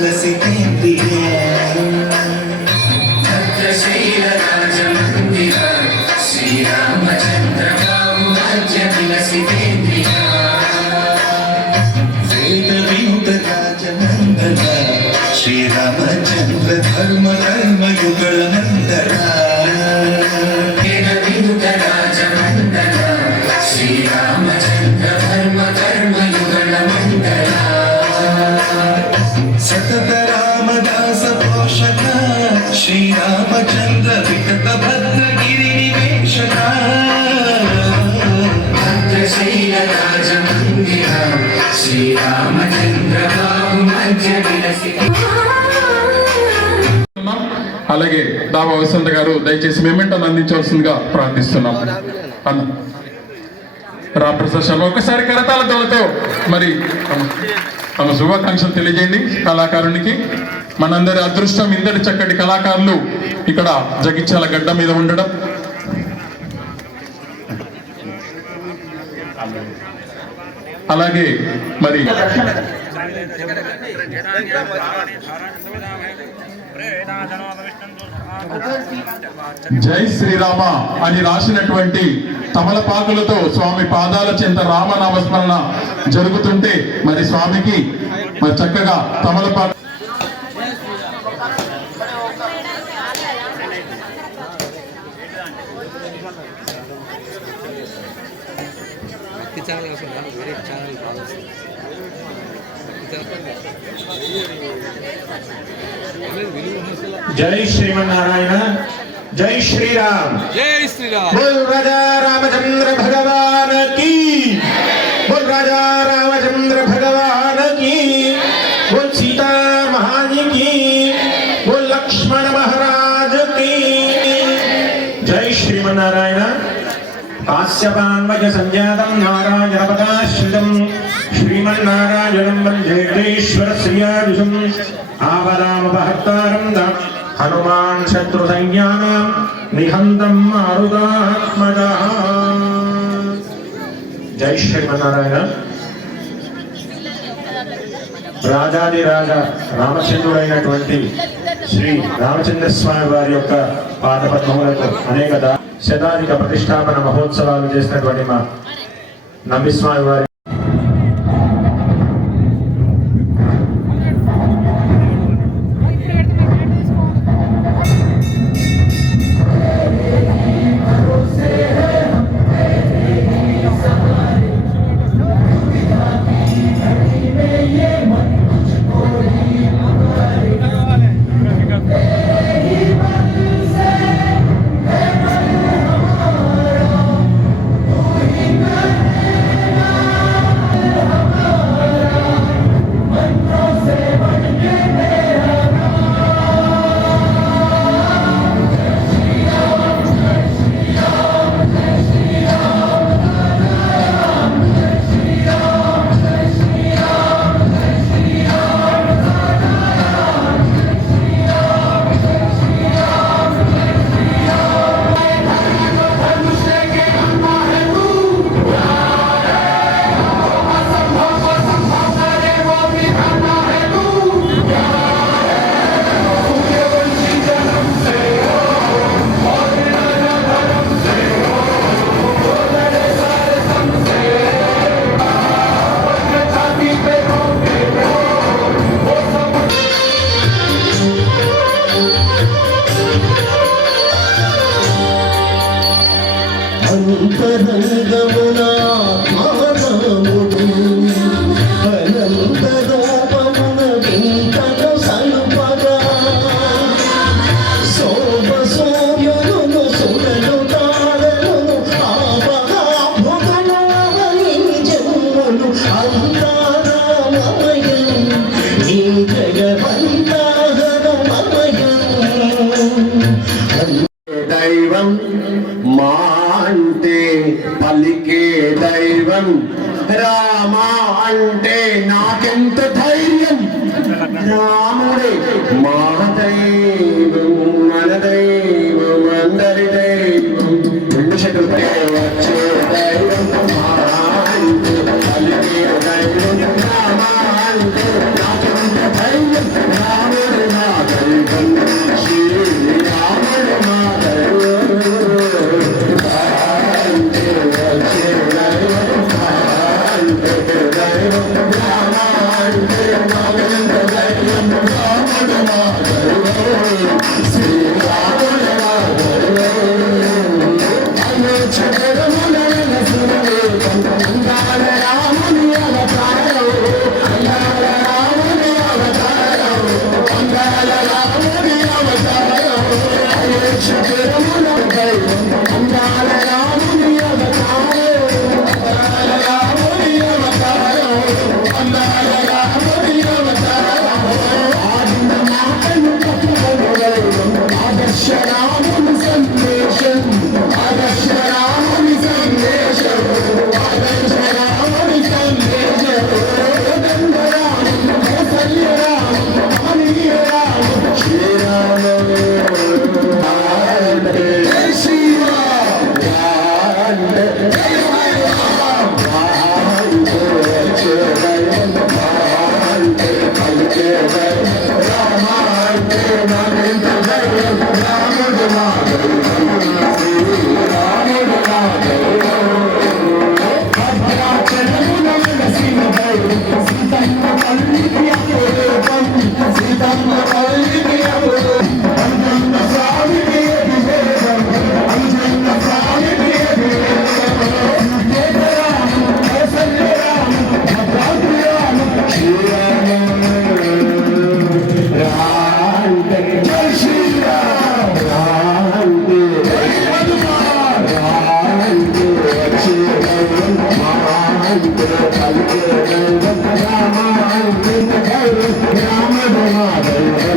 मनसि केन्द्रियैलराजमन्दिर श्रीरामचन्द्र बाहुराज्यतिलसितेन्द्रिय वेदवियुगराजमन्दन श्रीरामचन्द्र धर्म कर्मयुगळ అలాగే దాబా వసంత గారు దయచేసి మెమెంటోని అందించవలసిందిగా ప్రార్థిస్తున్నాం. అన్న. రామప్రసాద్ శర్మ ఒకసారి కరతాల దోలతో మరి తమ- తమ శుభాకాంక్షలు తెలియజేయండి కళాకారునికి. మనందరి అదృష్టం ఇందరి చక్కటి కళాకారులు ఇక్కడ జగిత్యాల గడ్డ మీద ఉండడం. అలాగే మరి జై శ్రీరామ అని రాసినటువంటి తమలపాకులతో స్వామి పాదాల చింత రామనామస్మరణ జరుగుతుంటే మరి స్వామికి మరి చక్కగా తమలపాకు ఛానల్ వేరే ఛానల్ జై శ్రీమన్నారాయణ జై శ్రీరామ్. జై శ్రీరామ్. రాజా రామచంద్ర భగవాన్ కీ. రాజా కాశ్యపాన్వయ సంజాతం నారాయణపదాశ్రితం శ్రీమన్నారాయణం వందే శ్రీశ్వర శ్రీయాజుషం హనుమాన్ శత్రు నిహంతం మారుదాత్మజ జై శ్రీమన్నారాయణ రాజాది రాజా రామచంద్రుడైనటువంటి శ్రీ రామచంద్ర స్వామి వారి యొక్క పాదపద్మములకు అనేక శతాధిక ప్రతిష్టాపన మహోత్సవాలు చేసినటువంటి మా నమ్మిస్వామి వారి అంటే నాకెంత ధైర్యం? రాముడే మా దైవం మన దైవం అందరి దైవం రెండు Ah, there you go.